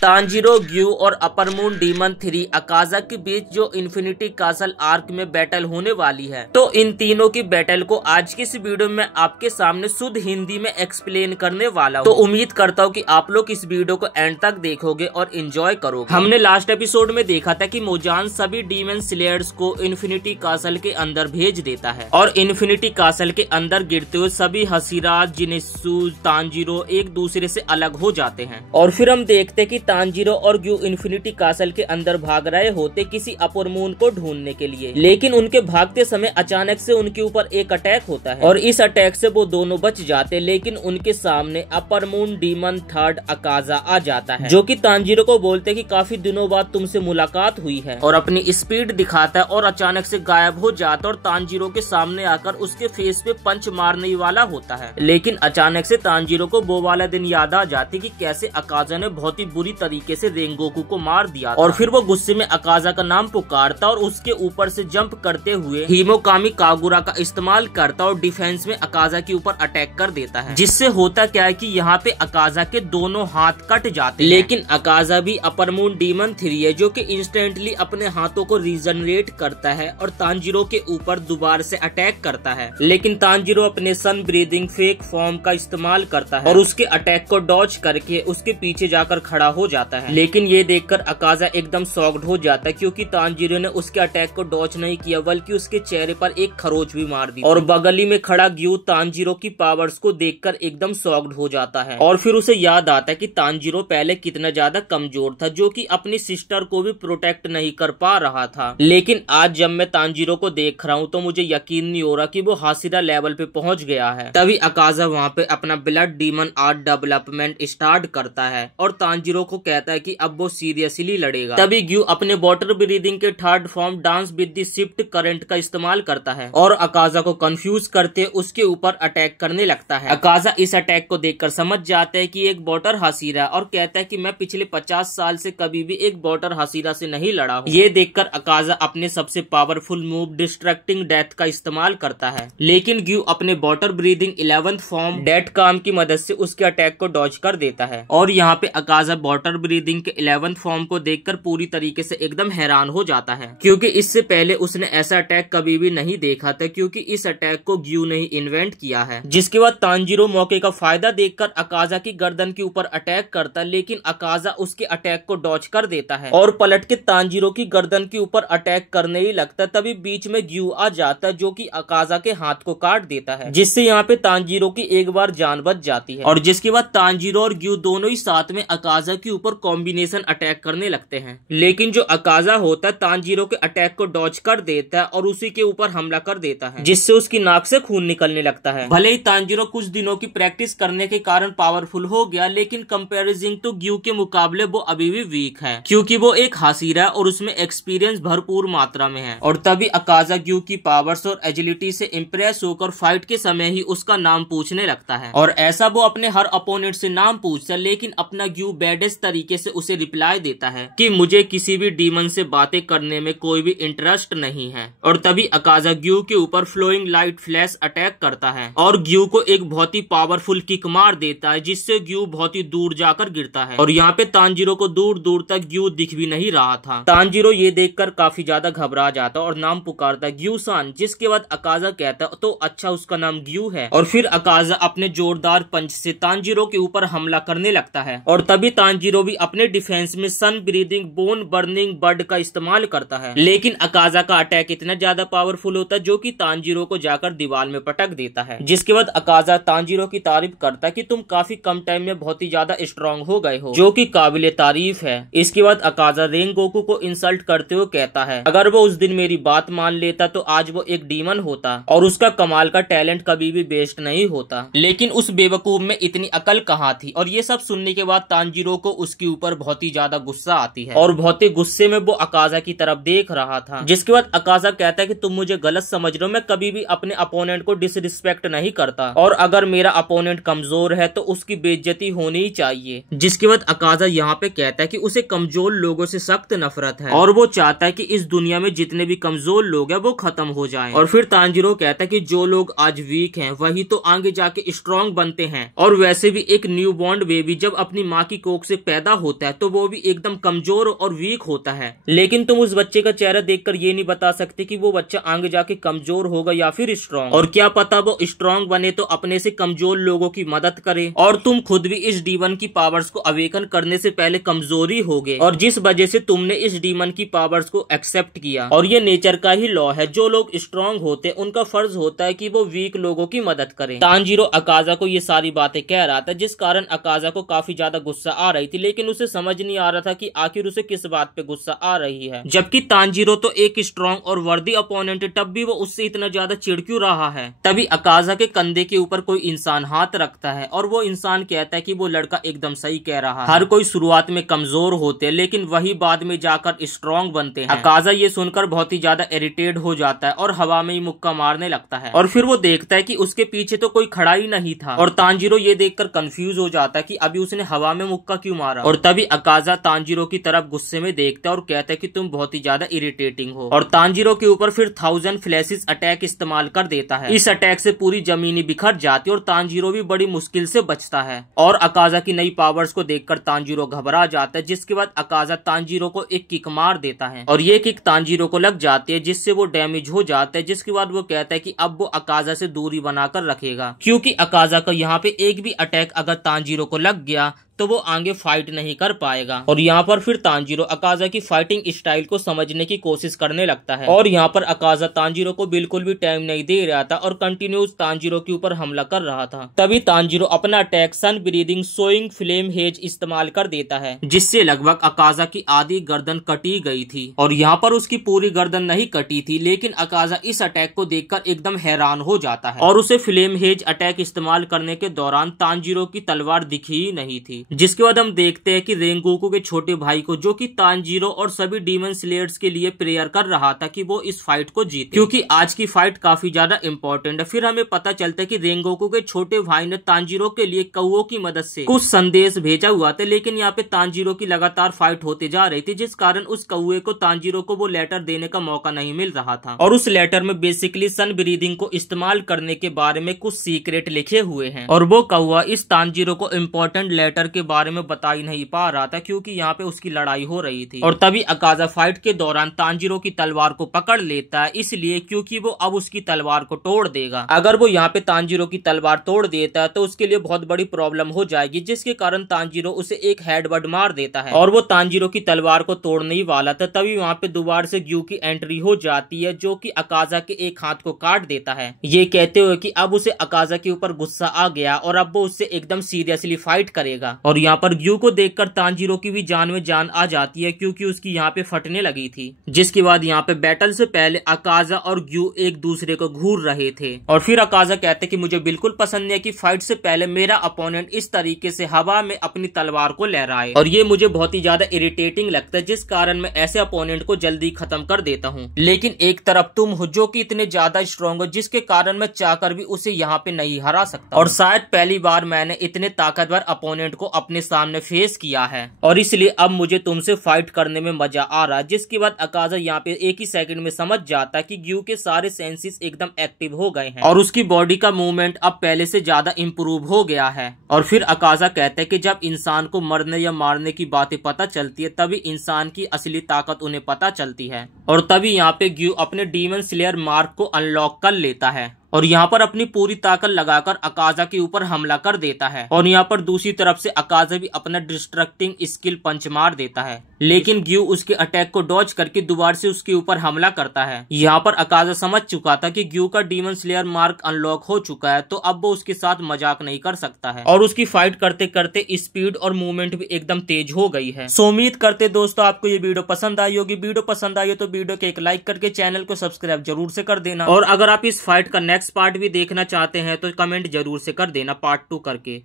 Tanjiro, Gue और upper moon demon 3 अकाजा के बीच जो इन्फिनिटी कासल आर्क में बैटल होने वाली है, तो इन तीनों की बैटल को आज की इस वीडियो में आपके सामने शुद्ध हिंदी में एक्सप्लेन करने वाला हूँ। तो उम्मीद करता हूँ कि आप लोग इस वीडियो को एंड तक देखोगे और एंजॉय करोगे। हमने लास्ट एपिसोड में देखा था कि मोजान सभी डीमन स्लेयर्स को इन्फिनिटी कासल के अंदर भेज देता है और इन्फिनिटी कासल के अंदर गिरते हुए सभी हसीराज, जिनित्सु, तांजीरो एक दूसरे से अलग हो जाते हैं। और फिर हम देखते कि तांजीरो और ग्यू इन्फिनिटी कासल के अंदर भाग रहे होते किसी अपर मून को ढूंढने के लिए, लेकिन उनके भागते समय अचानक से उनके ऊपर एक अटैक होता है और इस अटैक से वो दोनों बच जाते, लेकिन उनके सामने अपर मून डीमन 3 अकाजा आ जाता है, जो कि तांजीरो को बोलते कि काफी दिनों बाद तुमसे मुलाकात हुई है, और अपनी स्पीड दिखाता है और अचानक से गायब हो जाता और तांजीरो के सामने आकर उसके फेस पे पंच मारने वाला होता है। लेकिन अचानक से तांजीरो को वो वाला दिन याद आ जाती कि कैसे अकाजा ने बहुत ही बुरी तरीके से रेंगोकू को मार दिया और फिर वो गुस्से में अकाजा का नाम पुकारता और उसके ऊपर से जंप करते हुए हिमोकामी कागुरा का इस्तेमाल करता और डिफेंस में अकाजा के ऊपर अटैक कर देता है, जिससे होता क्या है कि यहाँ पे अकाजा के दोनों हाथ कट जाते हैं। लेकिन अकाजा भी अपर मून डीमन 3 है, जो कि इंस्टेंटली अपने हाथों को रीजनरेट करता है और तांजीरो के ऊपर दोबारा से अटैक करता है। लेकिन तांजीरो अपने सन ब्रीदिंग फेक फॉर्म का इस्तेमाल करता है और उसके अटैक को डॉज करके उसके पीछे जाकर खड़ा हो जाता है। लेकिन ये देखकर अकाजा एकदम शॉक्ड हो जाता है, क्योंकि तांजीरो ने उसके अटैक को डॉज नहीं किया बल्कि उसके चेहरे पर एक खरोच भी मार दी। और बगली में खड़ा ग्यू तांजीरो की पावर्स को देखकर एकदम शॉक्ड हो जाता है और फिर उसे याद आता है कि तांजीरो पहले कितना ज्यादा कमजोर था, जो कि अपनी सिस्टर को भी प्रोटेक्ट नहीं कर पा रहा था। लेकिन आज जब मैं तांजीरो को देख रहा हूँ तो मुझे यकीन नहीं हो रहा कि वो हासिरा लेवल पे पहुंच गया है। तभी अकाजा वहाँ पे अपना blood demon art development start करता है और तांजीरो को कहता है कि अब वो सीरियसली लड़ेगा। तभी ग्यू अपने वाटर ब्रीदिंग के 3rd form dance with the shift current का इस्तेमाल करता है और अकाजा को कंफ्यूज करते उसके ऊपर अटैक करने लगता है। अकाजा इस अटैक को देखकर समझ जाता है कि एक वाटर हसीरा और कहता है कि मैं पिछले 50 साल से कभी भी एक वाटर हसीरा से नहीं लड़ा हूँ। ये देखकर अकाजा अपने सबसे पावरफुल मूव डिस्ट्रैक्टिंग डेथ का इस्तेमाल करता है, लेकिन ग्यू अपने water breathing 11th form death काम की मदद से उसके अटैक को डॉज कर देता है। और यहाँ पे अकाजा वाटर ब्रीदिंग के 11th फॉर्म को देखकर पूरी तरीके से एकदम हैरान हो जाता है, क्योंकि इससे पहले उसने ऐसा अटैक कभी भी नहीं देखा था, क्योंकि इस अटैक को ग्यू ने ही इन्वेंट किया है। जिसके बाद तांजीरो मौके का फायदा देखकर अकाजा की गर्दन के ऊपर अटैक करता, लेकिन अकाजा उसके अटैक को डॉज कर देता है और पलट के तांजीरो की गर्दन के ऊपर अटैक करने ही लगता। तभी बीच में ग्यू आ जाता, जो कि अकाजा के हाथ को काट देता है, जिससे यहाँ पे तांजीरो की एक बार जान बच जाती है। और जिसके बाद तांजीरो और ग्यू दोनों ही साथ में अकाजा के ऊपर कॉम्बिनेशन अटैक करने लगते हैं, लेकिन जो अकाजा होता है तांजीरो के अटैक को डॉज कर देता है और उसी के ऊपर हमला कर देता है, जिससे उसकी नाक से खून निकलने लगता है। भले ही तांजीरो कुछ दिनों की प्रैक्टिस करने के कारण पावरफुल हो गया, लेकिन कंपैरिजन टू ग्यू के मुकाबले वो अभी भी वीक है, क्योंकि वो एक हसीरा है और उसमें एक्सपीरियंस भरपूर मात्रा में है। और तभी अकाजा ग्यू की पावर्स और एजिलिटी से इम्प्रेस होकर फाइट के समय ही उसका नाम पूछने लगता है, और ऐसा वो अपने हर अपोनेंट से नाम पूछता है, लेकिन अपना ग्यू बैडेस्ट तरीके से उसे रिप्लाई देता है कि मुझे किसी भी डीमन से बातें करने में कोई भी इंटरेस्ट नहीं है। और तभी अकाजा ग्यू के ऊपर फ्लोइंग लाइट फ्लैश अटैक करता है और ग्यू को एक बहुत ही पावरफुल किक मार देता है, जिससे ग्यू बहुत ही दूर जाकर गिरता है। और यहाँ पे तांजीरो को दूर दूर तक ग्यू दिख भी नहीं रहा था। तांजीरो ये देखकर काफी ज्यादा घबरा जाता और नाम पुकारता ग्यू सान, जिसके बाद अकाजा कहता तो अच्छा उसका नाम ग्यू है। और फिर अकाजा अपने जोरदार पंच से तांजीरो के ऊपर हमला करने लगता है और तभी तांजीरो भी अपने डिफेंस में sun breathing bone burning bird का इस्तेमाल करता है, लेकिन अकाजा का अटैक इतना ज्यादा पावरफुल होता है जो कि तांजीरो को जाकर दीवार में पटक देता है। जिसके बाद अकाजा तांजीरो की तारीफ करता है कि तुम काफी कम टाइम में बहुत ही ज्यादा स्ट्रांग हो गए हो, जो कि काबिले तारीफ है। इसके बाद अकाजा रेंगोकू को इंसल्ट करते हुए कहता है अगर वो उस दिन मेरी बात मान लेता तो आज वो एक डीमन होता और उसका कमाल का टैलेंट कभी भी वेस्ट नहीं होता, लेकिन उस बेवकूफ में इतनी अकल कहाँ थी। और ये सब सुनने के बाद तांजीरो को उसके ऊपर बहुत ही ज्यादा गुस्सा आती है और बहुत ही गुस्से में वो अकाजा की तरफ देख रहा था। जिसके बाद अकाजा कहता है कि तुम मुझे गलत समझ रहे हो, मैं कभी भी अपने अपोनेंट को डिसरिस्पेक्ट नहीं करता और अगर मेरा अपोनेंट कमजोर है तो उसकी बेइज्जती होनी ही चाहिए। जिसके बाद अकाजा यहाँ पे कहता है कि उसे कमजोर लोगों से सख्त नफरत है और वो चाहता है कि इस दुनिया में जितने भी कमजोर लोग हैं वो खत्म हो जाएं। और फिर तांजीरो कहता है कि जो लोग आज वीक हैं वही तो आगे जाके स्ट्रांग बनते हैं, और वैसे भी एक न्यू बॉर्न बेबी जब अपनी माँ की कोख से पैदा होता है तो वो भी एकदम कमजोर और वीक होता है, लेकिन तुम उस बच्चे का चेहरा देखकर ये नहीं बता सकते कि वो बच्चा आगे जाके कमजोर होगा या फिर स्ट्रॉन्ग। और क्या पता वो स्ट्रॉन्ग बने तो अपने से कमजोर लोगों की मदद करे, और तुम खुद भी इस डीमन की पावर्स को अवेकन करने से पहले कमजोरी होगे, और जिस वजह से तुमने इस डीमन की पावर्स को एक्सेप्ट किया। और ये नेचर का ही लॉ है, जो लोग स्ट्रॉन्ग होते उनका फर्ज होता है कि वो वीक लोगों की मदद करें। तांजीरो अकाजा को ये सारी बातें कह रहा था, जिस कारण अकाजा को काफी ज्यादा गुस्सा आ रही थी, लेकिन उसे समझ नहीं आ रहा था कि आखिर उसे किस बात पे गुस्सा आ रही है। जबकि तांजीरो तो एक स्ट्रॉन्ग और वर्दी अपोनेंट है, तब भी वो उससे इतना ज्यादा चिढ़ क्यों रहा है। तभी अकाजा के कंधे के ऊपर कोई इंसान हाथ रखता है और वो इंसान कहता है कि वो लड़का एकदम सही कह रहा है, हर कोई शुरुआत में कमजोर होते हैं लेकिन वही बाद में जाकर स्ट्रॉन्ग बनते हैं। अकाजा ये सुनकर बहुत ही ज्यादा इरिटेट हो जाता है और हवा में ही मुक्का मारने लगता है, और फिर वो देखता है कि उसके पीछे तो कोई खड़ा ही नहीं था, और तांजीरो ये देखकर कंफ्यूज हो जाता है कि अभी उसने हवा में मुक्का क्यों मारा। और तभी अकाजा तांजीरो की तरफ गुस्से में देखता है और कहता है कि तुम बहुत ही ज्यादा इरिटेटिंग हो, और तांजीरो के ऊपर फिर 1000 फ्लैशेस अटैक इस्तेमाल कर देता है। इस अटैक से पूरी जमीनी बिखर जाती है और तांजीरो भी बड़ी मुश्किल से बचता है। और अकाजा की नई पावर्स को देखकर तांजीरो घबरा जाता है, जिसके बाद अकाजा तांजीरो को एक किक मार देता है, और ये किक तांजीरो को लग जाती है, जिससे वो डैमेज हो जाता है। जिसके बाद वो कहता है कि अब वो अकाजा से दूरी बनाकर रखेगा, क्योंकि अकाजा का यहाँ पे एक भी अटैक अगर तांजीरो को लग गया तो वो आगे फाइट नहीं कर पाएगा। और यहाँ पर फिर तांजीरो अकाजा की फाइटिंग स्टाइल को समझने की कोशिश करने लगता है, और यहाँ पर अकाजा तांजीरो को बिल्कुल भी टाइम नहीं दे रहा था और कंटिन्यूस तांजीरो के ऊपर हमला कर रहा था। तभी तांजीरो अपना attack sun breathing sowing flame haze इस्तेमाल कर देता है, जिससे लगभग अकाजा की आधी गर्दन कटी गई थी। और यहाँ पर उसकी पूरी गर्दन नहीं कटी थी, लेकिन अकाजा इस अटैक को देखकर एकदम हैरान हो जाता है, और उसे फ्लेम हेज अटैक इस्तेमाल करने के दौरान तांजीरो की तलवार दिखी ही नहीं थी। जिसके बाद हम देखते हैं कि रेंगोकू के छोटे भाई को, जो कि तांजीरो और सभी डीमन स्लेयर्स के लिए प्रेयर कर रहा था कि वो इस फाइट को जीते, क्योंकि आज की फाइट काफी ज्यादा इंपॉर्टेंट है। फिर हमें पता चलता है कि रेंगोकू के छोटे भाई ने तांजीरो के लिए कौओं की मदद से कुछ संदेश भेजा हुआ था, लेकिन यहाँ पे तांजीरो की लगातार फाइट होते जा रही थी, जिस कारण उस कौए को तांजीरो को वो लेटर देने का मौका नहीं मिल रहा था। और उस लेटर में बेसिकली सन ब्रीदिंग को इस्तेमाल करने के बारे में कुछ सीक्रेट लिखे हुए हैं, और वो कौआ इस तांजीरो को इम्पोर्टेंट लेटर के बारे में बता ही नहीं पा रहा था, क्योंकि यहाँ पे उसकी लड़ाई हो रही थी। और तभी अकाजा फाइट के दौरान तांजीरो की तलवार को पकड़ लेता है, इसलिए क्योंकि वो अब उसकी तलवार को तोड़ देगा। अगर वो यहाँ पे तांजीरो की तलवार तोड़ देता है तो उसके लिए बहुत बड़ी प्रॉब्लम हो जाएगी, जिसके कारण तांजीरो उसे एक हेडबट मार देता है, और वो तांजीरो की तलवार को तोड़ने ही वाला था। तभी वहाँ पे दोबारा से ग्यू की एंट्री हो जाती है, जो कि अकाजा के एक हाथ को काट देता है, ये कहते हुए कि अब उसे अकाजा के ऊपर गुस्सा आ गया और अब वो उससे एकदम सीरियसली फाइट करेगा। और यहाँ पर ग्यू को देखकर तांजीरो की भी जान में जान आ जाती है, क्योंकि उसकी यहाँ पे फटने लगी थी। जिसके बाद यहाँ पे बैटल से पहले अकाजा और ग्यू एक दूसरे को घूर रहे थे, और फिर अकाजा कहते कि मुझे बिल्कुल पसंद नहीं है कि फाइट से पहले मेरा अपोनेंट इस तरीके से हवा में अपनी तलवार को लहराए, और ये मुझे बहुत ही ज्यादा इरिटेटिंग लगता है, जिस कारण मैं ऐसे अपोनेंट को जल्दी खत्म कर देता हूँ। लेकिन एक तरफ तुम हो जो कि इतने ज्यादा स्ट्रॉन्ग हो, जिसके कारण मैं चाहकर भी उसे यहाँ पे नहीं हरा सकता, और शायद पहली बार मैंने इतने ताकतवर अपोनेंट को अपने सामने फेस किया है, और इसलिए अब मुझे तुमसे फाइट करने में मजा आ रहा है। जिसके बाद अकाजा यहाँ पे एक ही सेकंड में समझ जाता है कि ग्यू के सारे सेंसेस एकदम एक्टिव हो गए हैं, और उसकी बॉडी का मूवमेंट अब पहले से ज्यादा इंप्रूव हो गया है। और फिर अकाजा कहते हैं कि जब इंसान को मरने या मारने की बातें पता चलती है, तभी इंसान की असली ताकत उन्हें पता चलती है। और तभी यहाँ पे ग्यू अपने डीमन स्लेयर मार्क को अनलॉक कर लेता है, और यहाँ पर अपनी पूरी ताकत लगाकर अकाजा के ऊपर हमला कर देता है। और यहाँ पर दूसरी तरफ से अकाजा भी अपना डिस्ट्रक्टिंग स्किल पंच मार देता है, लेकिन ग्यू उसके अटैक को डॉज करके दोबारा से उसके ऊपर हमला करता है। यहाँ पर अकाजा समझ चुका था कि ग्यू का डीमन स्लेयर मार्क अनलॉक हो चुका है, तो अब वो उसके साथ मजाक नहीं कर सकता है, और उसकी फाइट करते करते स्पीड और मूवमेंट भी एकदम तेज हो गई है। सो उम्मीद करते दोस्तों आपको ये वीडियो पसंद आई होगी। वीडियो पसंद आई हो तो वीडियो के एक लाइक करके चैनल को सब्सक्राइब जरूर से कर देना, और अगर आप इस फाइट का नेक्स्ट पार्ट भी देखना चाहते हैं तो कमेंट जरूर से कर देना पार्ट 2 करके।